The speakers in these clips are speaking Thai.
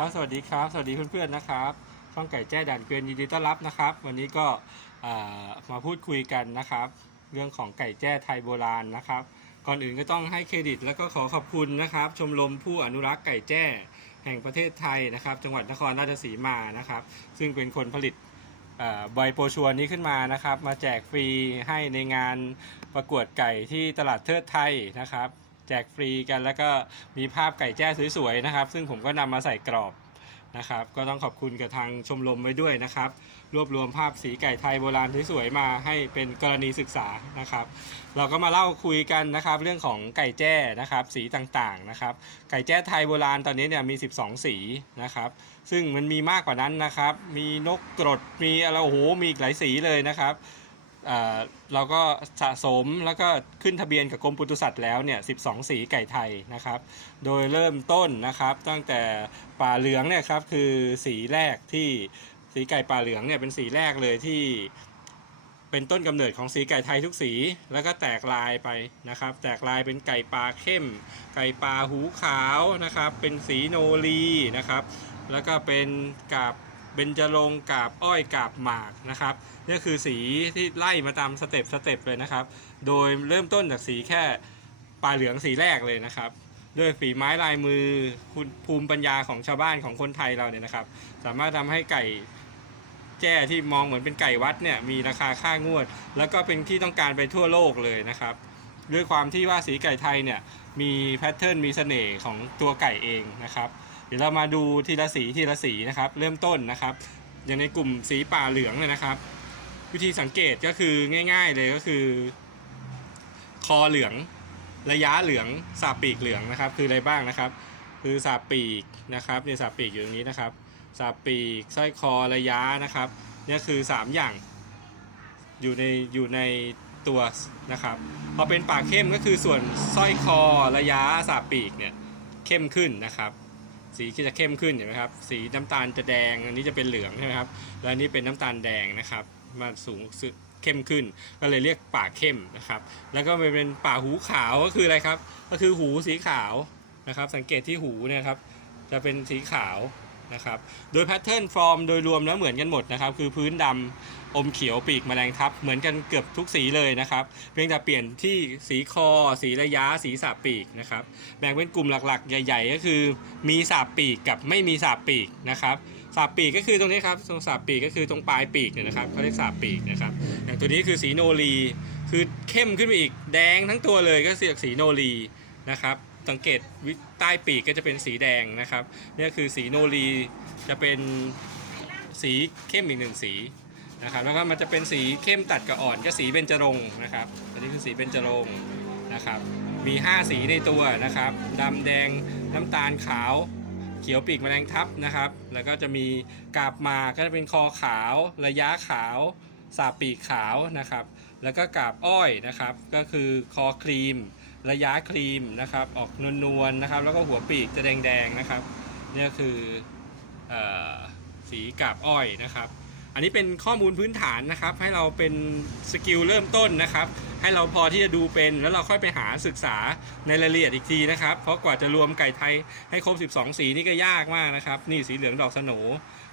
ครับ สวัสดีครับ สวัสดีเพื่อนๆนะครับช่องไก่แจ้ด่านเกวียนยินดีต้อนรับนะครับ วันนี้ก็มาพูดคุยกันนะครับ เรื่องของไก่แจ้ไทยโบราณนะครับ ก่อนอื่นก็ต้องให้เครดิต แล้วก็ขอขอบคุณนะครับ ชมรมผู้อนุรักษ์ไก่แจ้แห่งประเทศไทยนะครับ จังหวัดนครราชสีมานะครับ ซึ่งเป็นคนผลิตใบโปรชัวนี้ขึ้นมานะครับ มาแจกฟรีให้ในงานประกวดไก่ที่ตลาดเทิดไทยนะครับ แจกฟรีกันแล้วก็มีภาพไก่แจ้สวยๆนะครับ ซึ่งผมก็นำมาใส่กรอบนะครับ ก็ต้องขอบคุณกับทางชมรมไว้ด้วยนะครับ รวบรวมภาพสีไก่ไทยโบราณสวยๆมาให้เป็นกรณีศึกษานะครับ เราก็มาเล่าคุยกันนะครับ เรื่องของไก่แจ้นะครับ สีต่างๆนะครับ ไก่แจ้ไทยโบราณตอนนี้เนี่ยมี 12 สีนะครับ ซึ่งมันมีมากกว่านั้นนะครับ มีนกกรดมีอะไรโอ้โหมีอีกหลายสีเลยนะครับ เราก็สะสมแล้วก็ขึ้นทะเบียนกับกรมปศุสัตว์แล้วเนี่ย12 สีไก่ไทยนะครับ โดยเริ่มต้นนะครับ ตั้งแต่ป่าเหลืองเนี่ยครับคือสีแรกที่สีไก่ป่าเหลืองเนี่ยเป็นสีแรกเลยที่เป็นต้นกำเนิดของสีไก่ไทยทุกสี แล้วก็แตกลายไปนะครับ แตกลายเป็นไก่ปลาเข้ม ไก่ปลาหูขาวนะครับ เป็นสีโนรีนะครับ แล้วก็เป็นกาบ เบญจรงกาบอ้อยกาบหมากนะครับนี่คือสีที่ไล่มาตามสเต็ปสเต็ปเลยนะครับ โดยเริ่มต้นจากสีแค่ปลาเหลืองสีแรกเลยนะครับด้วยฝีไม้ลายมือคุณภูมิปัญญาของชาวบ้านของคนไทยเราเนี่ยนะครับ สามารถทำให้ไก่แจ้ที่มองเหมือนเป็นไก่วัดเนี่ยมีราคาค่างวด แล้วก็เป็นที่ต้องการไปทั่วโลกเลยนะครับ ด้วยความที่ว่าสีไก่ไทยเนี่ยมีแพทเทิร์นมีเสน่ห์ของตัวไก่เองนะครับ เดี๋ยวเรามาดูทีละสีทีละสีนะครับ เริ่มต้นนะครับ อย่างในกลุ่มสีป่าเหลืองเนี่ยนะครับ วิธีสังเกตก็คือง่าย ๆ เลยก็คือ คอเหลือง ระยะเหลืองสาบปีกเหลืองนะครับ คืออะไรบ้างนะครับ คือสาบปีกนะครับเนี่ยสาบปีกอยู่ตรงนี้นะครับสาบปีกสร้อยคอระยะนะครับเนี่ยคือ 3 อย่างอยู่ในอยู่ในตัวนะครับพอเป็นปากเข้มก็คือส่วนสร้อยคอระยะสาบปีกเนี่ยเข้มขึ้นนะครับ สีก็จะเข้มขึ้นเห็นไหมครับ สีน้ำตาลจะแดง อันนี้จะเป็นเหลืองใช่ไหมครับ แล้วอันนี้เป็นน้ำตาลแดงนะครับ มาสูงสุดเข้มขึ้น ก็เลยเรียกป่าเข้มนะครับ แล้วก็เป็นป่าหูขาวก็คืออะไรครับ ก็คือหูสีขาวนะครับ สังเกตที่หูเนี่ยครับ จะเป็นสีขาวนะครับ โดยแพทเทิร์นฟอร์มโดยรวมแล้วเหมือนกันหมดนะครับ คือพื้นดำ อมเขียวปีกแมลงทับ เหมือนกันเกือบทุกสีเลยนะครับ เพียงแต่เปลี่ยนที่สีคอ สีระยะสีสาบปีกนะครับ แบ่งเป็นกลุ่มหลักๆ ใหญ่ ๆ ก็คือ มีสาบปีกกับไม่มีสาบปีกนะครับสาบปีกก็คือตรงนี้ครับตรงสาบปีกก็คือตรงปลายปีกเนี่ยนะครับเขาเรียกสาบปีกนะครับอย่างตัวนี้คือสีโนรีคือเข้มขึ้นไปอีกแดงทั้งตัวเลยก็เสียกสีโนรีนะครับสังเกตวิใต้ปีกก็จะเป็นสีแดงนะครับนี่คือสีโนรีจะเป็นสีเข้มอีกหนึ่งสี นะครับแล้วก็มันจะเป็นสีเข้มตัดกับอ่อนก็สีเบญจรงค์นะครับอันนี้คือสีเบญจรงค์นะครับมี 5 สีในตัวนะครับดำแดงน้ำตาลขาวเขียวปีกแมลงทับนะครับ แล้วก็จะมีกาบมาก็จะเป็นคอขาว ระยะขาวสาบปีกขาวนะครับ แล้วก็กาบอ้อยนะครับ ก็คือคอครีม ระยะครีมนะครับ ออกนวลๆนะครับ แล้วก็หัวปีกจะแดงๆนะครับ เนี่ยคืออสีกาบอ้อยนะครับ อันนี้เป็นข้อมูลพื้นฐานนะครับ ให้เราเป็นสกิลเริ่มต้นนะครับ ให้เราพอที่จะดูเป็นแล้วเราค่อยไปหาศึกษาในรายละเอียดอีกทีนะครับ เพราะกว่าจะรวมไก่ไทยให้ครบ 12 สีนี่ก็ยากมากนะครับ นี่สีเหลืองดอกสโหน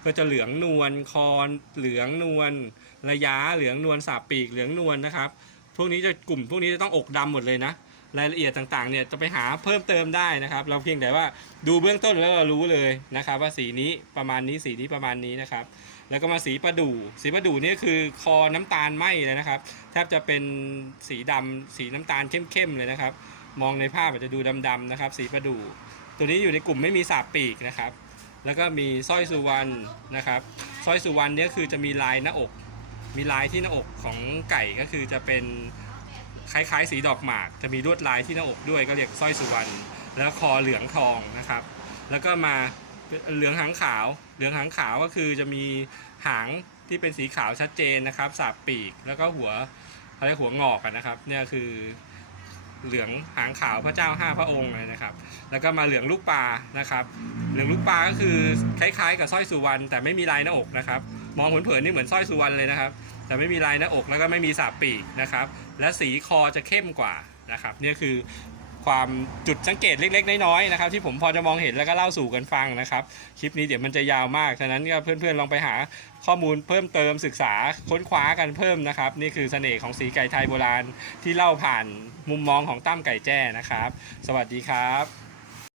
ก็จะเหลืองนวลคอนเหลืองนวลระยะเหลืองนวลสาบปีกเหลืองนวลนะครับ พวกนี้จะกลุ่มพวกนี้จะต้องอกดำหมดเลยนะรายละเอียดต่างๆเนี่ยจะไปหาเพิ่มเติมได้นะครับ เราเพียงแต่ว่าดูเบื้องต้นแล้วเรารู้เลยนะครับ ว่าสีนี้ประมาณนี้สีนี้ประมาณนี้นะครับ แล้วก็มาสีประดู่สีประดู่นี่คือคอน้ำตาลไหมเลยนะครับแทบจะเป็นสีดำสีน้ำตาลเข้มๆเลยนะครับ มองในภาพอาจจะดูดำๆนะครับ สีประดู่ตัวนี้อยู่ในกลุ่มไม่มีสาบปีกนะครับ แล้วก็มีสร้อยสุวรรณนะครับสร้อยสุวรรณเนี่ยคือจะมีลายหน้าอก มีลายที่หน้าอกของไก่ก็คือจะเป็นคล้ายๆ สีดอกหมาก จะมีลวดลายที่หน้าอกด้วยก็เรียกสร้อยสุวรรณแล้วคอเหลืองทองนะครับ แล้วก็มาเหลืองหางขาว เหลืองหางขาวก็คือจะมีหางที่เป็นสีขาวชัดเจนนะครับสาบปีกแล้วก็หัวเขาเรียกหัวงอกนะครับเนี่ยคือเหลืองหางขาวพระเจ้าห้าพระองค์เลยนะครับ แล้วก็มาเหลืองลูกปลานะครับ เหลืองลูกปลาก็คือคล้ายๆ กับสร้อยสุวรรณแต่ไม่มีลายหน้าอกนะครับ มองเผินๆนี่เหมือนสร้อยสุวรรณเลยนะครับ แต่ไม่มีลายหน้าอกแล้วก็ไม่มีสาบปีกนะครับ และสีคอจะเข้มกว่านะครับ นี่คือ ความจุดสังเกตเล็ก ๆ น้อยๆนะครับที่ผมพอจะมองเห็นแล้วก็เล่าสู่กันฟังนะครับ คลิปนี้เดี๋ยวมันจะยาวมาก ฉะนั้นก็เพื่อนๆลองไปหาข้อมูลเพิ่มเติมศึกษาค้นคว้ากันเพิ่มนะครับ นี่คือเสน่ห์ของสีไก่ไทยโบราณที่เล่าผ่านมุมมองของตั้มไก่แจ้นะครับ สวัสดีครับ